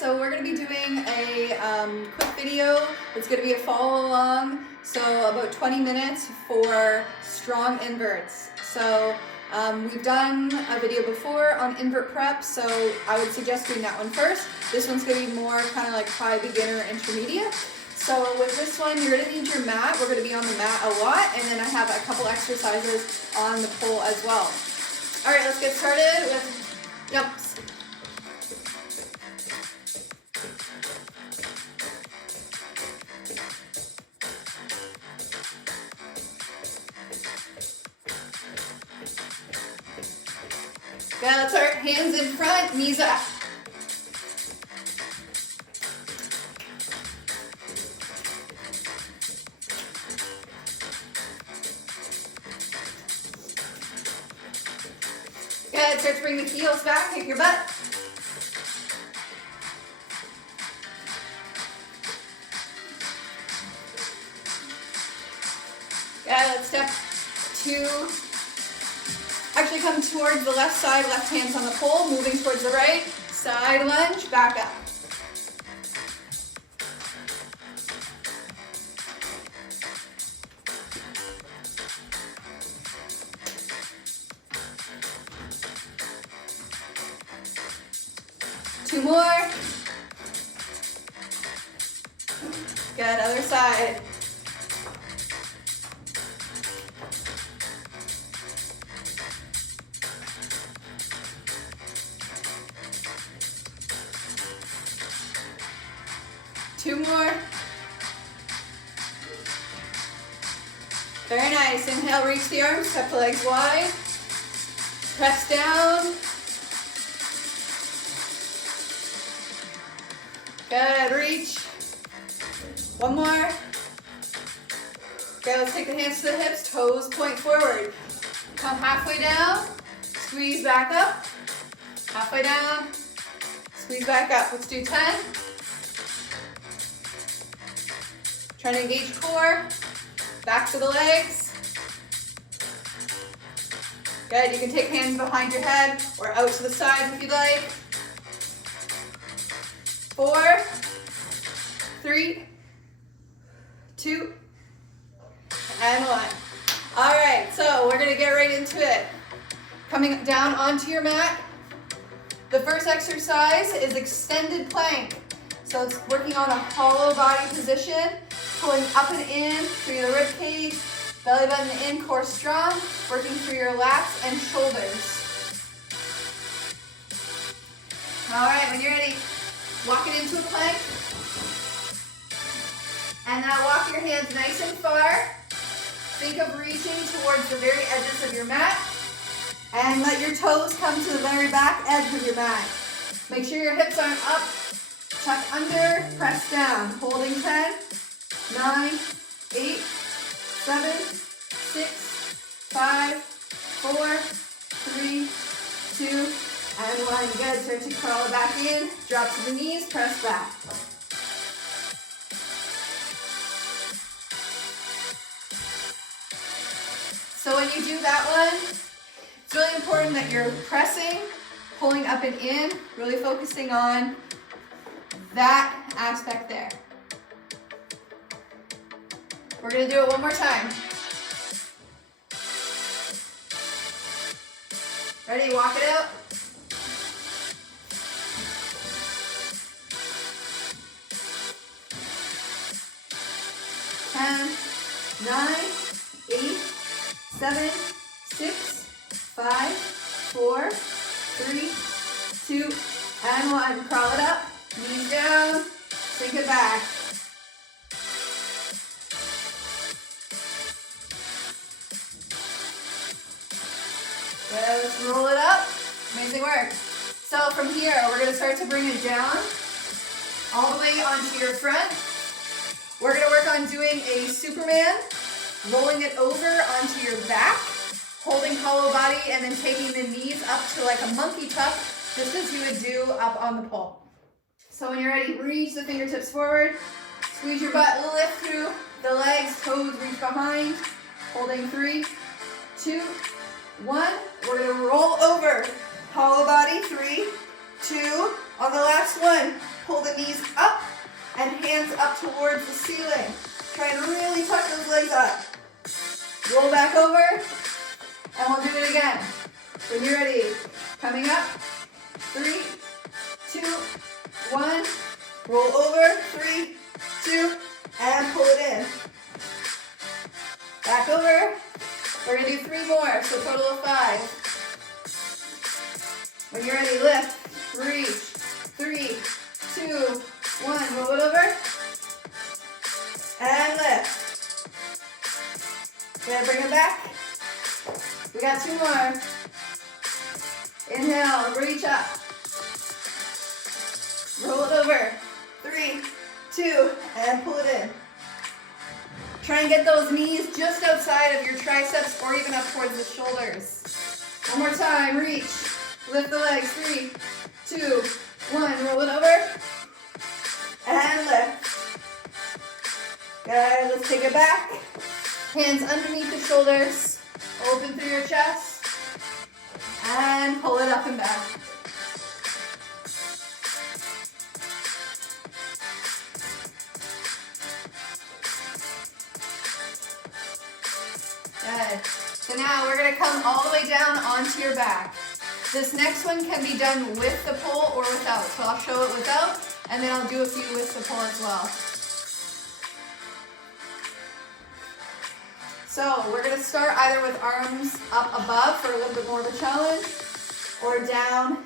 so we're going to be doing a quick video. It's going to be a follow along, so about 20 minutes for strong inverts. So we've done a video before on invert prep, so I would suggest doing that one first. This one's going to be more kind of like high beginner intermediate. So with this one, you're going to need your mat. We're going to be on the mat a lot, and then I have a couple exercises on the pole as well. All right, let's get started with jumps. Good, let's start. Hands in front, knees up. Good, start to bring the heels back, kick your butt. Good, let's step two. Actually come towards the left side, left hand's on the pole, moving towards the right, side lunge, back up. Two more. Good, other side. Two more. Very nice. Inhale, reach the arms, step the legs wide. Press down. Good, reach. One more. Okay, let's take the hands to the hips, toes point forward. Come halfway down, squeeze back up. Halfway down, squeeze back up. Let's do 10. Try to engage core, back to the legs. Good, you can take hands behind your head or out to the sides if you'd like. 4, 3, 2, and 1. All right, so we're gonna get right into it. Coming down onto your mat. The first exercise is extended plank. So it's working on a hollow body position, pulling up and in through your rib cage, belly button in, core strong, working through your lats and shoulders. All right, when you're ready, walk it into a plank. And now walk your hands nice and far. Think of reaching towards the very edges of your mat. And let your toes come to the very back edge of your mat. Make sure your hips aren't up. Tuck under, press down. Holding 10, 9, 8, 7, 6, 5, 4, 3, 2, and 1. Good. Start to crawl it back in. Drop to the knees, press back. So when you do that one, it's really important that you're pressing, pulling up and in, really focusing on that aspect there. We're going to do it one more time. Ready? Walk it out. Ten, 9, 8, 7, 6, 5, 4, 3, 2, and 1. Crawl it up. Knees down, sink it back. Good, let's roll it up. Amazing work. So from here, we're going to start to bring it down all the way onto your front. We're going to work on doing a Superman, rolling it over onto your back, holding hollow body, and then taking the knees up to like a monkey tuck, just as you would do up on the pole. So when you're ready, reach the fingertips forward, squeeze your butt, lift through the legs, toes reach behind, holding 3, 2, 1. We're gonna roll over, hollow body, 3, 2, On the last one, pull the knees up and hands up towards the ceiling. Try and really tuck those legs up. Roll back over, and we'll do it again. When you're ready, coming up, 3, 2, 1, roll over, 3, 2, and pull it in. Back over. We're gonna do 3 more, so total of 5. When you're ready, lift, reach, 3, 2, 1, roll it over, and lift. Then bring it back. We got 2 more. Inhale, reach up. Roll it over, 3, 2, and pull it in. Try and get those knees just outside of your triceps or even up towards the shoulders. One more time, reach. Lift the legs, 3, 2, 1, roll it over, and lift. Good, let's take it back. Hands underneath the shoulders, open through your chest, and pull it up and back. Good. So now we're gonna come all the way down onto your back. This next one can be done with the pull or without. So I'll show it without, and then I'll do a few with the pull as well. So we're gonna start either with arms up above for a little bit more of a challenge, or down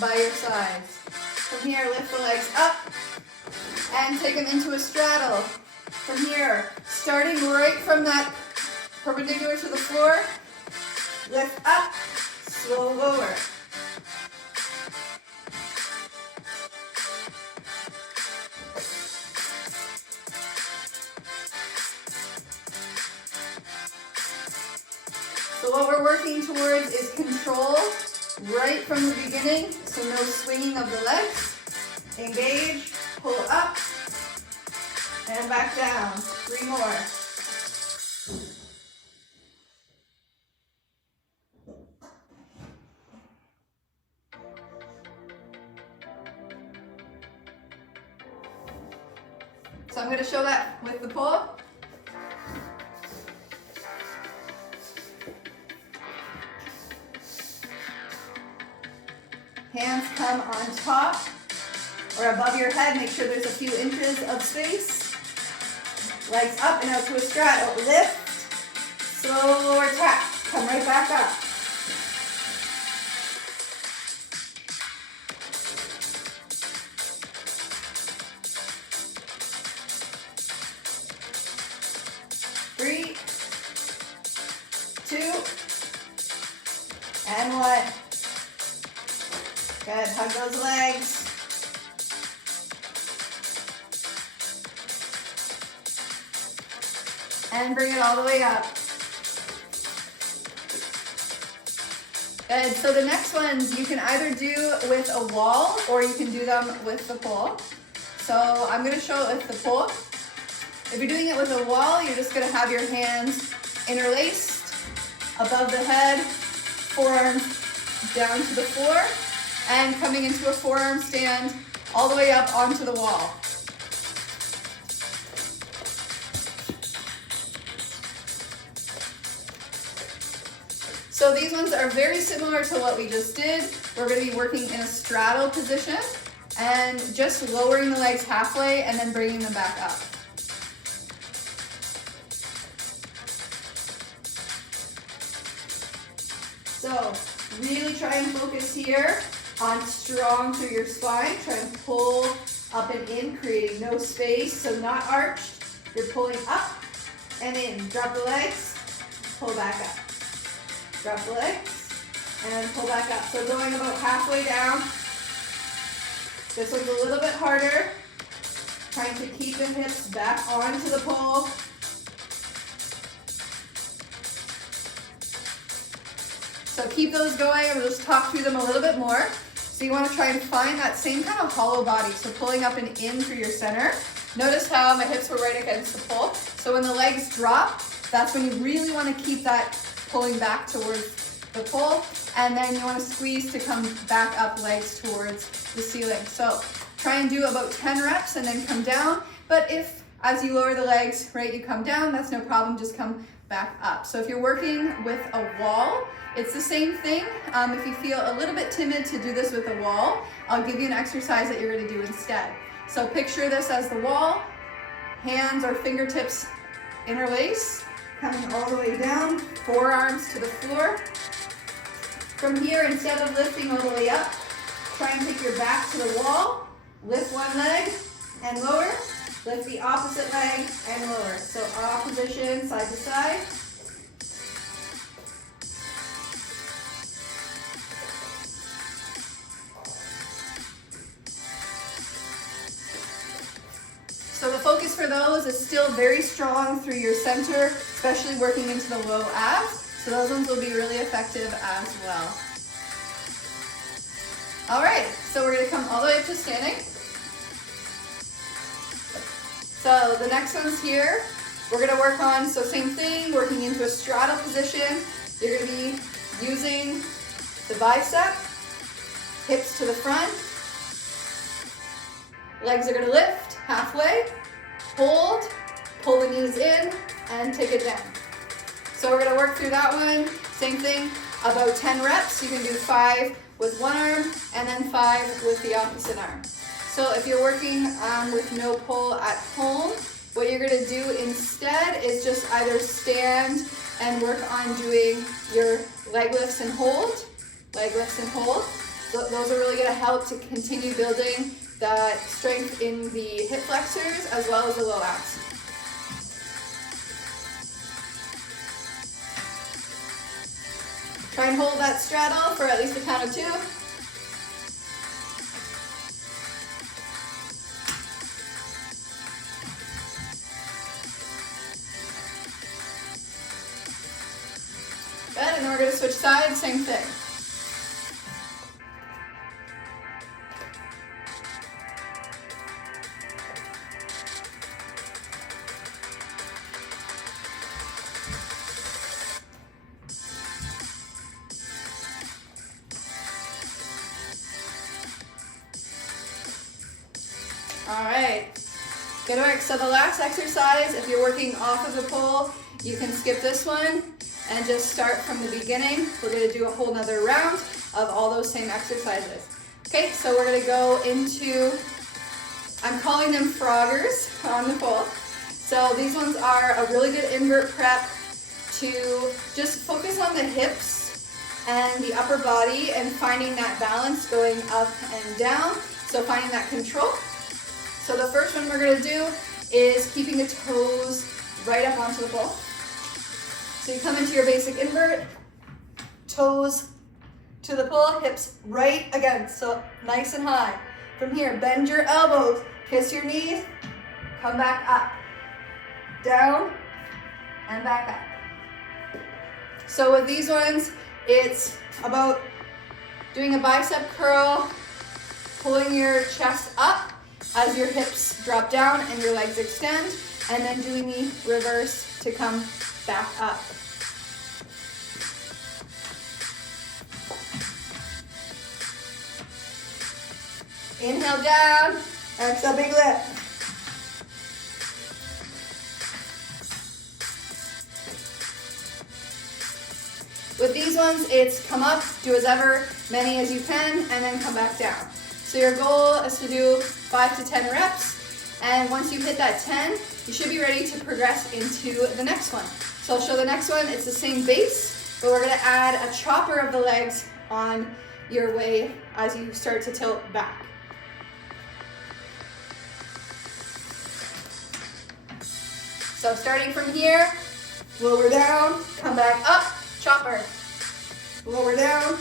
by your sides. From here, lift the legs up and take them into a straddle. From here, starting right from that perpendicular to the floor, lift up, slow lower. So what we're working towards is control right from the beginning, so no swinging of the legs. Engage, pull up, and back down. 3 more. So I'm going to show that with the pull. Hands come on top or above your head. Make sure there's a few inches of space. Legs up and out to a straddle. Lift, slow or tap. Come right back up. Three, 2, and 1. Good, hug those legs. And bring it all the way up. Good, so the next ones you can either do with a wall or you can do them with the pull. So I'm gonna show it with the pull. If you're doing it with a wall, you're just gonna have your hands interlaced above the head, forearms down to the floor, and coming into a forearm stand all the way up onto the wall. So these ones are very similar to what we just did. We're going to be working in a straddle position and just lowering the legs halfway and then bringing them back up. So really try and focus here on strong through your spine. Try and pull up and in, creating no space, so not arched. You're pulling up and in. Drop the legs, pull back up. Drop the legs, and pull back up. So going about halfway down. This one's a little bit harder. Trying to keep the hips back onto the pole. So keep those going, and we'll just talk through them a little bit more. So you want to try and find that same kind of hollow body. So pulling up and in through your center. Notice how my hips were right against the pole. So when the legs drop, that's when you really want to keep that pulling back towards the pole, and then you want to squeeze to come back up, legs towards the ceiling. So try and do about 10 reps and then come down. But if, as you lower the legs, right, you come down, that's no problem, just come back up. So if you're working with a wall, it's the same thing. If you feel a little bit timid to do this with a wall, I'll give you an exercise that you're gonna do instead. So picture this as the wall, hands or fingertips interlace, coming all the way down, forearms to the floor. From here, instead of lifting all the way up, try and take your back to the wall, lift one leg and lower, lift the opposite leg and lower. So opposition, side to side. So the focus for those is still very strong through your center, especially working into the low abs. So those ones will be really effective as well. All right, so we're gonna come all the way up to standing. So the next one's here. We're gonna work on, so same thing, working into a straddle position. You're gonna be using the bicep, hips to the front. Legs are gonna lift halfway, hold, pull the knees in, and take it down. So we're gonna work through that one. Same thing, about 10 reps. You can do 5 with one arm, and then 5 with the opposite arm. So if you're working with no pull at home, what you're gonna do instead is just either stand and work on doing your leg lifts and hold, leg lifts and hold. So those are really gonna help to continue building that strength in the hip flexors as well as the low abs. Try and hold that straddle for at least a count of 2. Good, and then we're going to switch sides, same thing. All right, good work. So the last exercise, if you're working off of the pole, you can skip this one and just start from the beginning. We're gonna do a whole nother round of all those same exercises. Okay, so we're gonna go into, I'm calling them froggers on the pole. So these ones are a really good invert prep to just focus on the hips and the upper body and finding that balance going up and down. So finding that control. So the first one we're gonna do is keeping the toes right up onto the pole. So you come into your basic invert, toes to the pole, hips right against, so nice and high. From here, bend your elbows, kiss your knees, come back up, down, and back up. So with these ones, it's about doing a bicep curl, pulling your chest up as your hips drop down and your legs extend, and then doing the reverse to come back up. Inhale down, exhale big lift. With these ones, it's come up, do as ever many as you can, and then come back down. So your goal is to do 5 to 10 reps, and once you hit that 10, you should be ready to progress into the next one. So I'll show the next one, it's the same base, but we're gonna add a chopper of the legs on your way as you start to tilt back. So starting from here, lower down, come back up, chopper. Lower down,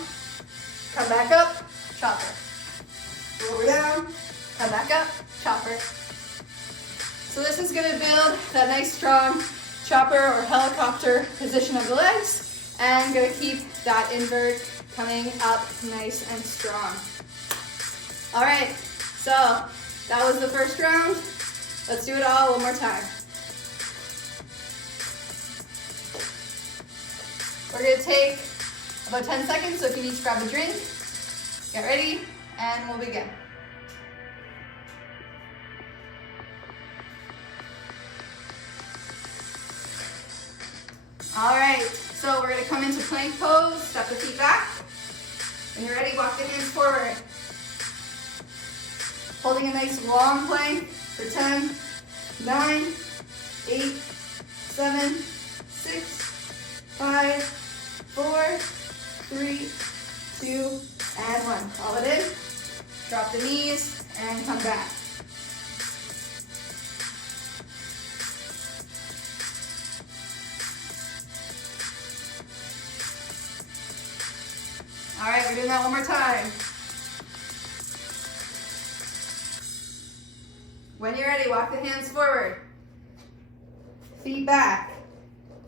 come back up, chopper. Lower down, come back up, chopper. So this is gonna build that nice strong chopper or helicopter position of the legs, and gonna keep that invert coming up nice and strong. All right, so that was the first round. Let's do it all one more time. We're gonna take about 10 seconds, so if you need to grab a drink, get ready, and we'll begin. All right, so we're gonna come into plank pose, step the feet back. When you're ready, walk the hands forward. Holding a nice long plank for 10, 9, 8, 7, 6, 5, 4, 3, 2, and 1. Call it in. Drop the knees and come back. All right, we're doing that one more time. When you're ready, walk the hands forward. Feet back.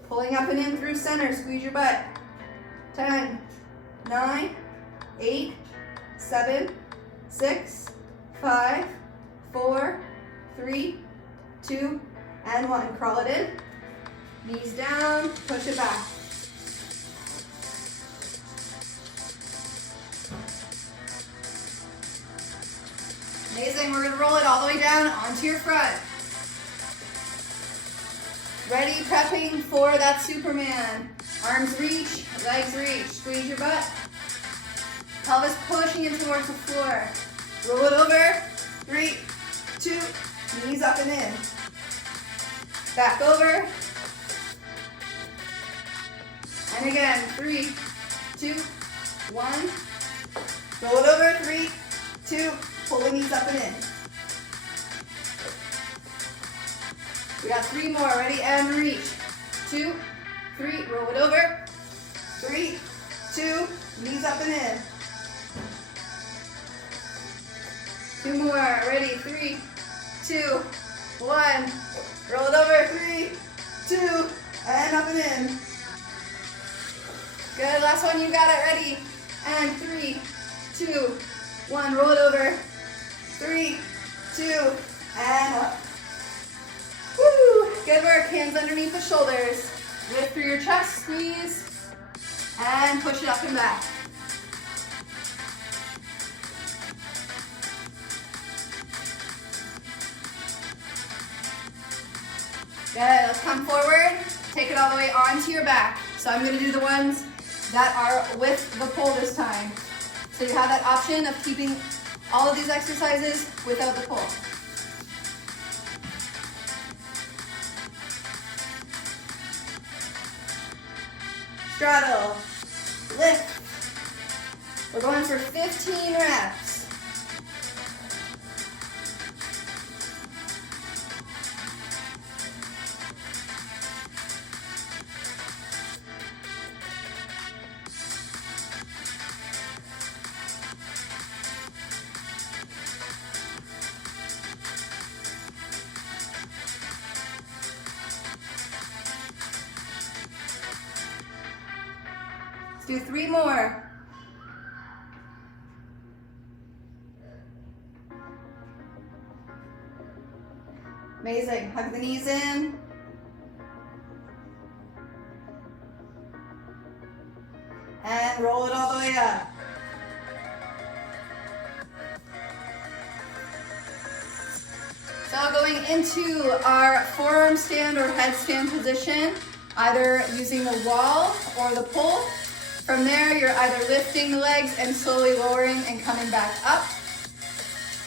Pulling up and in through center, squeeze your butt. 10, 9, 8, 7, 6, 5, 4, 3, 2, and 1. Crawl it in. Knees down, push it back. Amazing, we're gonna roll it all the way down onto your front. Ready, prepping for that Superman. Arms reach, legs reach. Squeeze your butt. Pelvis pushing in towards the floor. Roll it over. 3, 2, knees up and in. Back over. And again, 3, 2, 1. Roll it over, 3, 2, pull the knees up and in. We got 3 more, ready, and reach. 2, 3, roll it over. 3, 2, knees up and in. 2 more, ready, 3, 2, 1. Roll it over, 3, 2, and up and in. Good, last one, you got it, ready. And 3, 2, 1, roll it over. 3, 2, and up. Woo! Good work, hands underneath the shoulders. Lift through your chest, squeeze, and push it up and back. Good, let's come forward. Take it all the way onto your back. So I'm gonna do the ones that are with the pole this time. So you have that option of keeping all of these exercises without the pole. Straddle, lift. We're going for 15 reps. Let's do 3 more. Amazing. Hug the knees in. And roll it all the way up. So going into our forearm stand or headstand position, either using the wall or the pole. From there, you're either lifting the legs and slowly lowering and coming back up,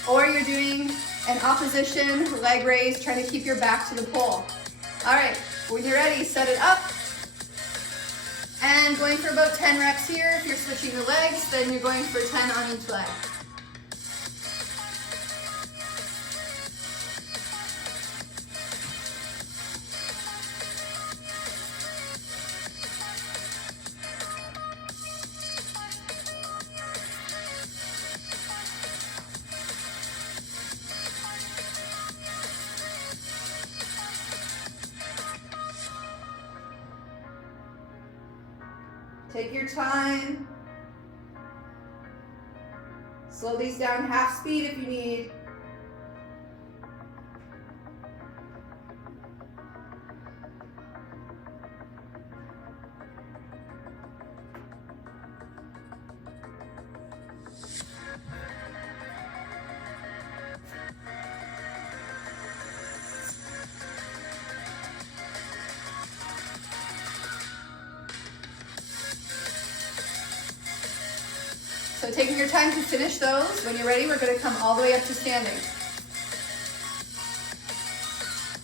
or you're doing an opposition leg raise, trying to keep your back to the pole. All right, when you're ready, set it up. And going for about 10 reps here. If you're switching the legs, then you're going for 10 on each leg. Take your time. Slow these down half speed if you need. So taking your time to finish those. When you're ready, we're gonna come all the way up to standing.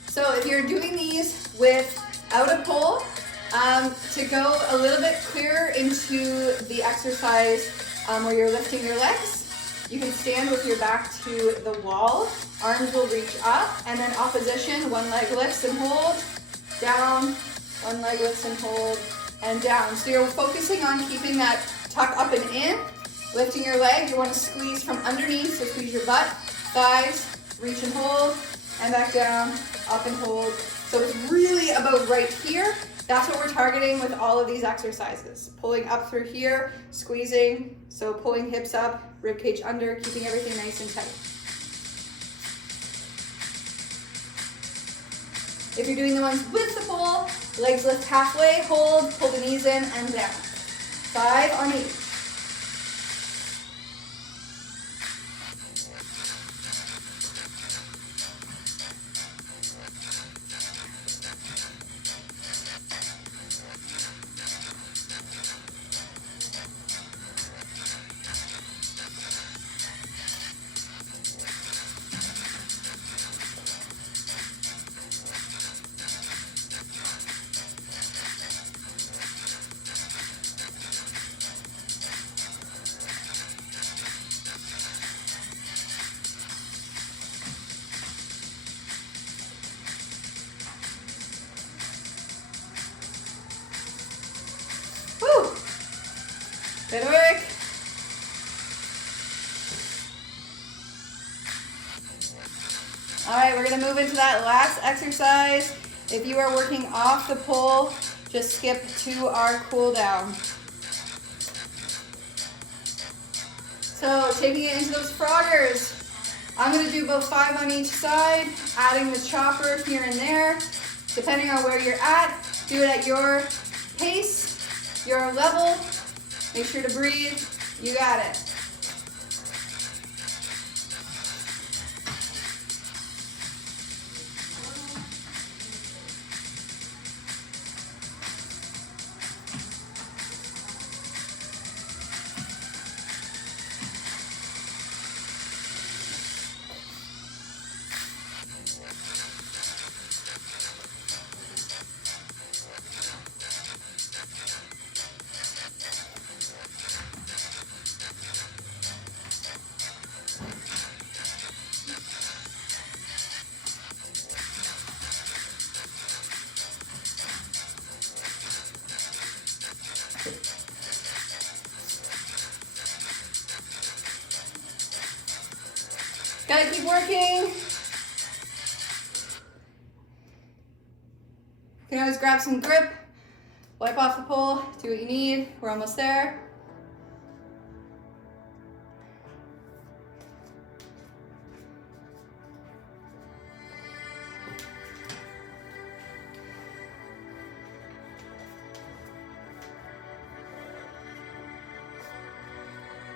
So if you're doing these without a pole, to go a little bit clearer into the exercise where you're lifting your legs, you can stand with your back to the wall. Arms will reach up, and then opposition, one leg lifts and hold, down, one leg lifts and hold, and down. So you're focusing on keeping that tuck up and in, lifting your leg. You want to squeeze from underneath, so squeeze your butt, thighs, reach and hold, and back down, up and hold. So it's really about right here. That's what we're targeting with all of these exercises. Pulling up through here, squeezing, so pulling hips up, rib cage under, keeping everything nice and tight. If you're doing the ones with the pole, legs lift halfway, hold, pull the knees in and down. 5 on each. Good work. All right, we're gonna move into that last exercise. If you are working off the pole, just skip to our cool down. So taking it into those froggers, I'm gonna do about 5 on each side, adding the chopper here and there. Depending on where you're at, do it at your pace, your level. Make sure to breathe. You got it. Gotta keep working. You can always grab some grip, wipe off the pole, do what you need. We're almost there.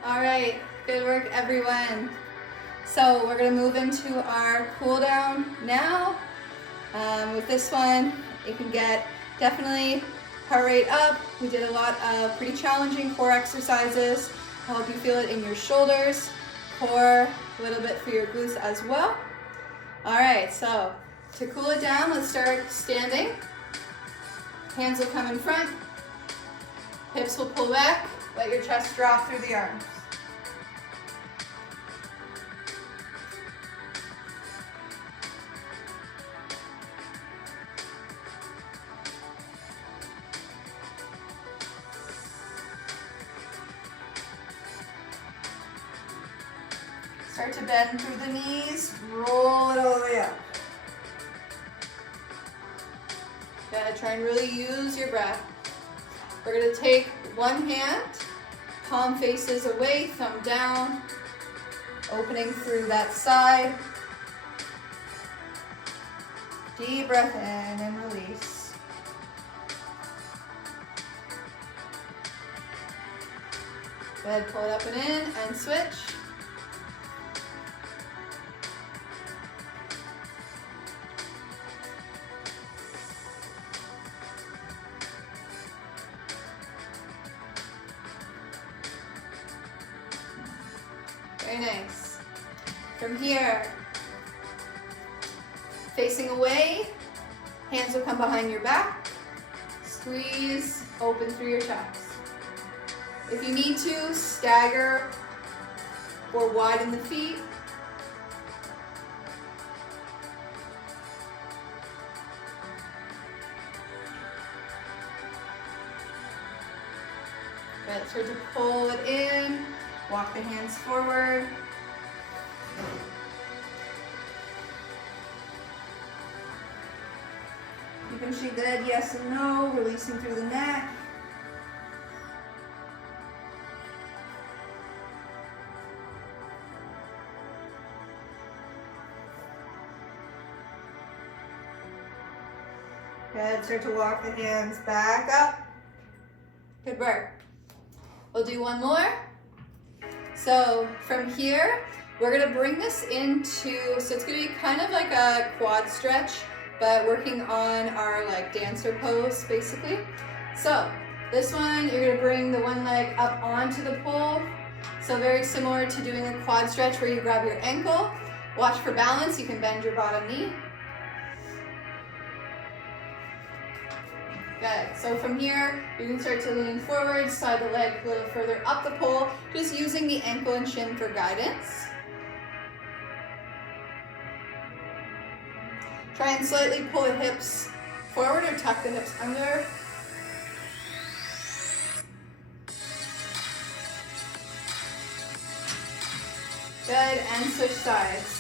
All right, good work, everyone. So we're gonna move into our cool down now. With this one, it can get definitely heart rate up. We did a lot of pretty challenging core exercises to help you feel it in your shoulders, core, a little bit for your glutes as well. All right, so to cool it down, let's start standing. Hands will come in front, hips will pull back, let your chest drop through the arms. Start to bend through the knees, roll it all the way up. Gotta try and really use your breath. We're gonna take one hand, palm faces away, thumb down, opening through that side. Deep breath in and release. Good, pull it up and in and switch. From here, facing away, hands will come behind your back. Squeeze, open through your chest. If you need to, stagger or widen the feet. Good, start to pull it in, walk the hands forward. You can shake the head yes and no, releasing through the neck. Good, start to walk the hands back up. Good work. We'll do one more. So from here, we're gonna bring this into, so it's gonna be kind of like a quad stretch, but working on our like dancer pose basically. So this one, you're gonna bring the one leg up onto the pole. So very similar to doing a quad stretch where you grab your ankle. Watch for balance, you can bend your bottom knee. Good, so from here, you can start to lean forward, slide the leg a little further up the pole, just using the ankle and shin for guidance. Try and slightly pull the hips forward or tuck the hips under. Good, and switch sides.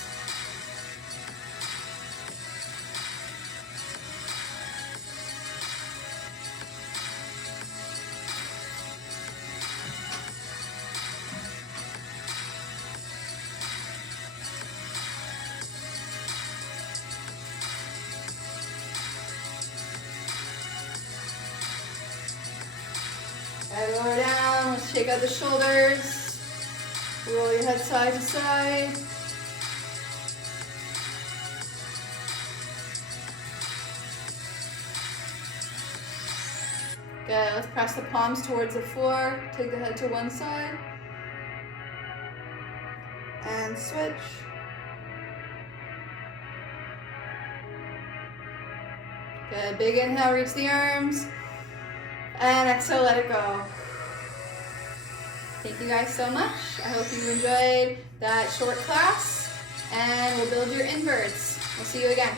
Head lower down, let's shake out the shoulders. Roll your head side to side. Good, let's press the palms towards the floor. Take the head to one side. And switch. Good, big inhale, reach the arms. And exhale, let it go. Thank you guys so much. I hope you enjoyed that short class, and we'll build your inverts. We'll see you again.